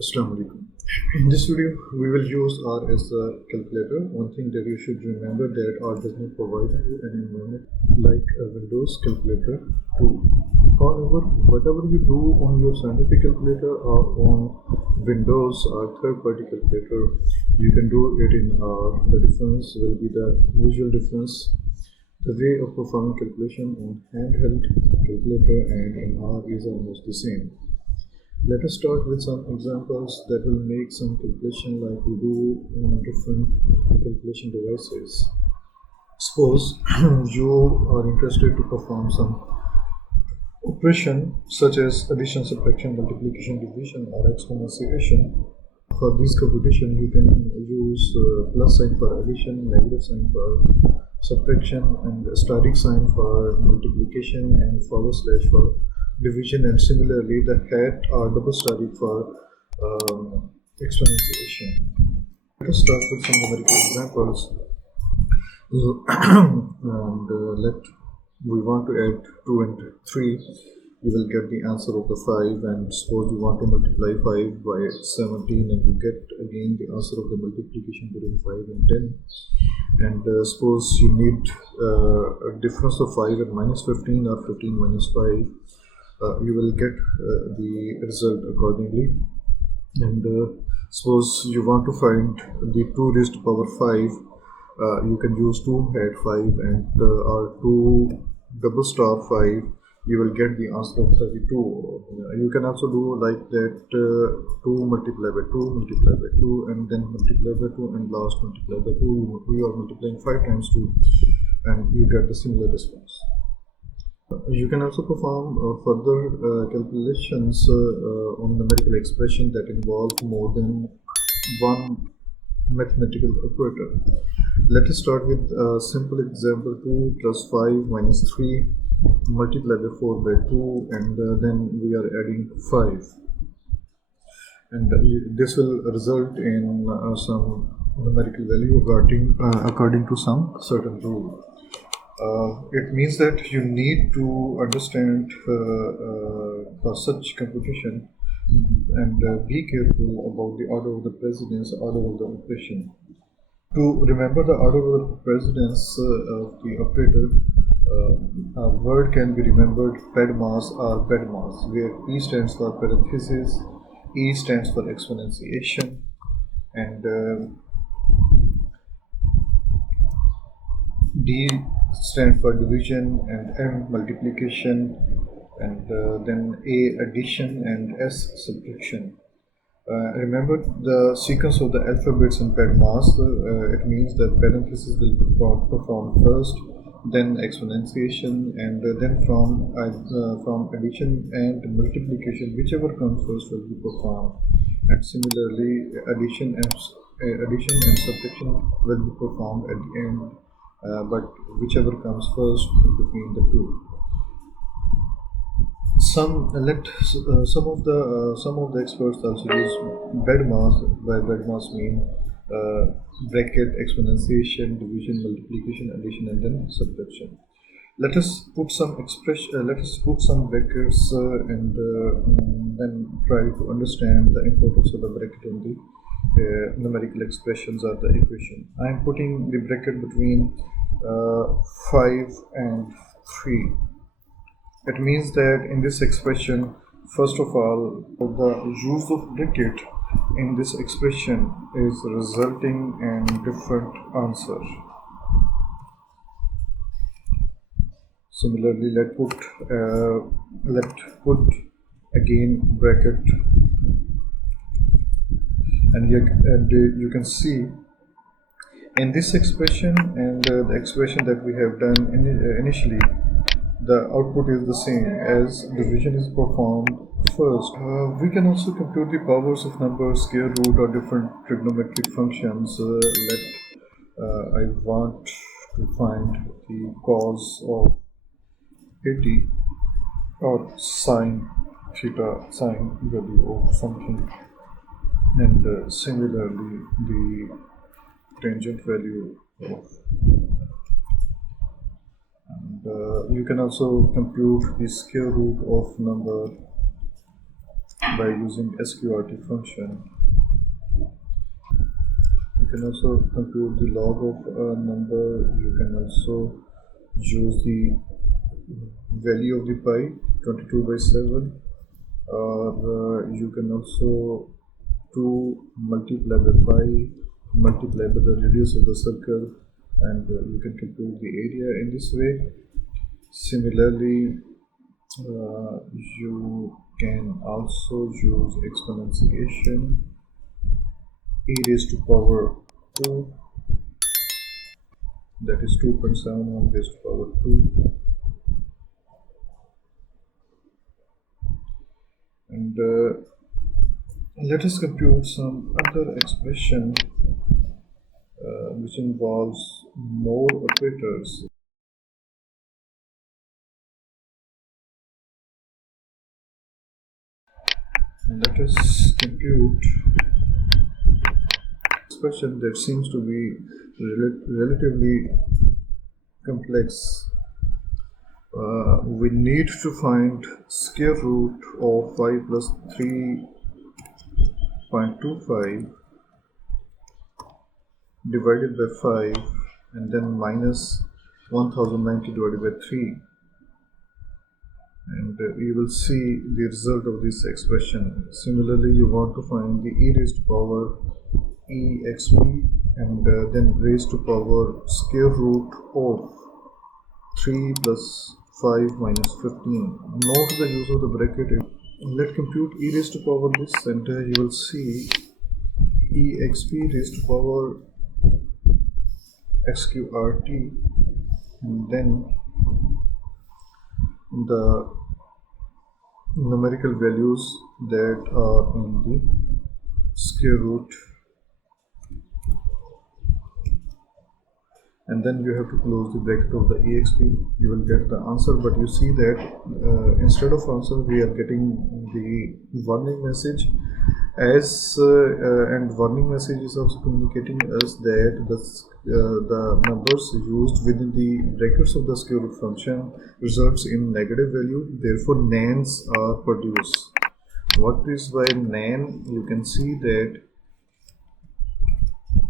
Assalamu alaikum. In this video, we will use R as a calculator. One thing that you should remember that R does not provide you an environment like a Windows calculator tool. However, whatever you do on your scientific calculator or on Windows or third-party calculator, you can do it in R. The difference will be the visual difference. The way of performing calculation on handheld calculator and in R is almost the same. Let us start with some examples that will make some calculation like we do on different calculation devices. Suppose you are interested to perform some operation such as addition, subtraction, multiplication, division or exponentiation. For this computation you can use plus sign for addition, negative sign for subtraction and static sign for multiplication and forward slash for division, and similarly the hat or double static for exponentiation. Let us start with some numerical examples. And we want to add 2 and 3. You will get the answer of the 5, and suppose you want to multiply 5 by 17 and you get again the answer of the multiplication between 5 and 10. And suppose you need a difference of 5 and minus 15 or 15 minus 5. You will get the result accordingly. And suppose you want to find the 2 raised to power 5, you can use 2 hat 5 and or 2 double star 5. You will get the answer of 32. You can also do like that 2 multiplied by 2 multiplied by 2 and then multiply by 2 and last multiply by 2. You are multiplying 5 times 2 and you get the similar response. You can also perform further calculations on numerical expression that involve more than one mathematical operator. Let us start with a simple example: 2 plus 5 minus 3 multiplied by 4 by 2, and then we are adding 5. And this will result in some numerical value according to some certain rule. It means that you need to understand for such computation and be careful about the order of the precedence, order of the operation. To remember the order of the precedence of the operator, a word can be remembered PEDMAS or PEDMAS, where P stands for parenthesis, E stands for exponentiation, and D stands for division, and M multiplication, and then A addition, and S subtraction. Remember the sequence of the alphabets in PEDMAS. It means that parenthesis will be performed first, then exponentiation, and then from addition and multiplication, whichever comes first will be performed. And similarly, addition and subtraction will be performed at the end. But whichever comes first between the two. Some of the experts also use PEDMAS. By PEDMAS mean bracket, exponentiation, division, multiplication, addition, and then subtraction. Let us put some brackets and then try to understand the importance of the bracket on the numerical expressions or the equation. I am putting the bracket between 5 and 3. It means that in this expression, first of all, the use of bracket in this expression is resulting in different answer. Similarly, let's put again bracket, and you can see in this expression and the expression that we have done initially, the output is the same as division is performed first. We can also compute the powers of numbers, square root, or different trigonometric functions. I want to find the cos of 80 or sine theta, sine value of something, and similarly the tangent value of, and you can also compute the square root of number by using sqrt function. You can also compute the log of a number. You can also use the value of the pi, 22 by 7, or you can also multiply by pi, multiply by the radius of the circle, and you can compute the area in this way. Similarly, you can also use exponentiation, e raised to power 2, that is 2.71 raised to power 2. And let us compute some other expression which involves more operators. And let us compute expression that seems to be relatively complex. We need to find square root of 5 plus 3.25 divided by 5 and then minus 1090 divided by 3, and you will see the result of this expression. Similarly, you want to find the e raised to power exp and then raised to power square root of 3 plus 5 minus 15. Note the use of the bracket. Let's compute e raised to power this, and you will see exp raised to power sqrt, and then the numerical values that are in the square root, and then you have to close the bracket of the exp. You will get the answer, but you see that instead of answer we are getting the warning message and warning message is also communicating us that the numbers used within the brackets of the square root function results in negative value, therefore nans are produced. What is by nan? You can see that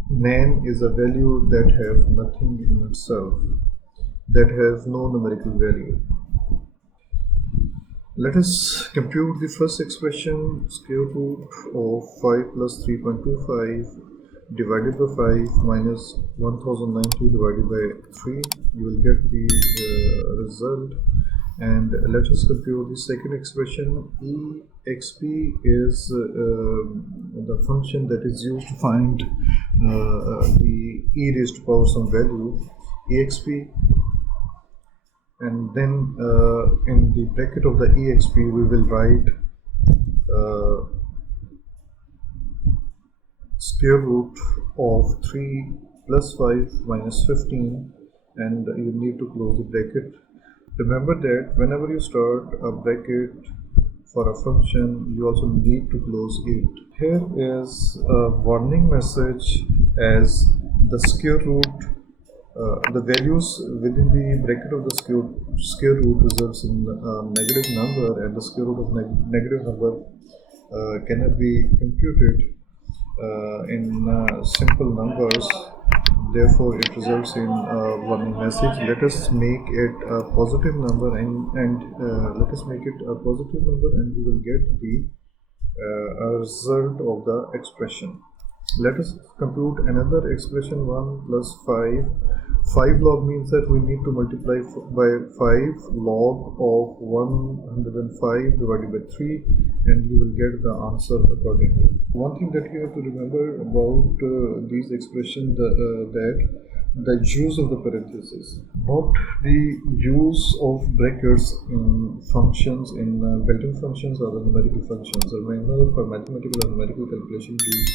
nan is a value that has nothing in itself, that has no numerical value. Let us compute the first expression, square root of 5 plus 3.25 divided by 5 minus 1090 divided by 3. You will get the result. And let us compute the second expression. exp is the function that is used to find the e raised to power some value, exp, and then in the bracket of the exp we will write square root of 3 plus 5 minus 15, and you need to close the bracket. Remember that whenever you start a bracket for a function, you also need to close it. Here is a warning message as the square root, the values within the bracket of the square root results in a negative number, and the square root of negative number cannot be computed in simple numbers. Therefore, it results in a warning message. Let us make it a positive number, and let us make it a positive number, and we will get the result of the expression. Let us compute another expression, 1 plus 5. 5 log means that we need to multiply by 5 log of 105 divided by 3, and you will get the answer accordingly. One thing that you have to remember about these expressions, that the use of the parentheses, not the use of brackets in functions, in built-in functions or the numerical functions. Remember, for mathematical and numerical calculation, use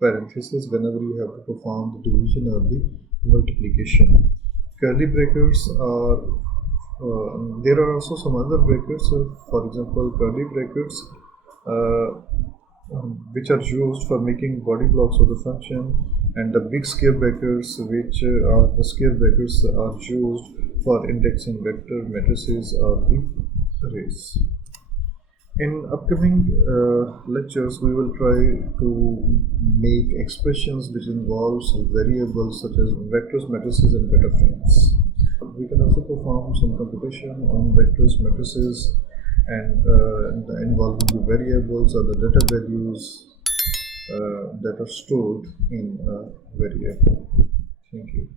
parentheses whenever you have to perform the division or the multiplication. Curly brackets are there are also some other brackets, for example curly brackets which are used for making body blocks of the function, and the big square brackets, which are the square brackets, are used for indexing vector matrices or the arrays. In upcoming lectures, we will try to make expressions which involves variables such as vectors, matrices, and data frames. We can also perform some computation on vectors, matrices, and involving the variables or the data values that are stored in a variable. Thank you.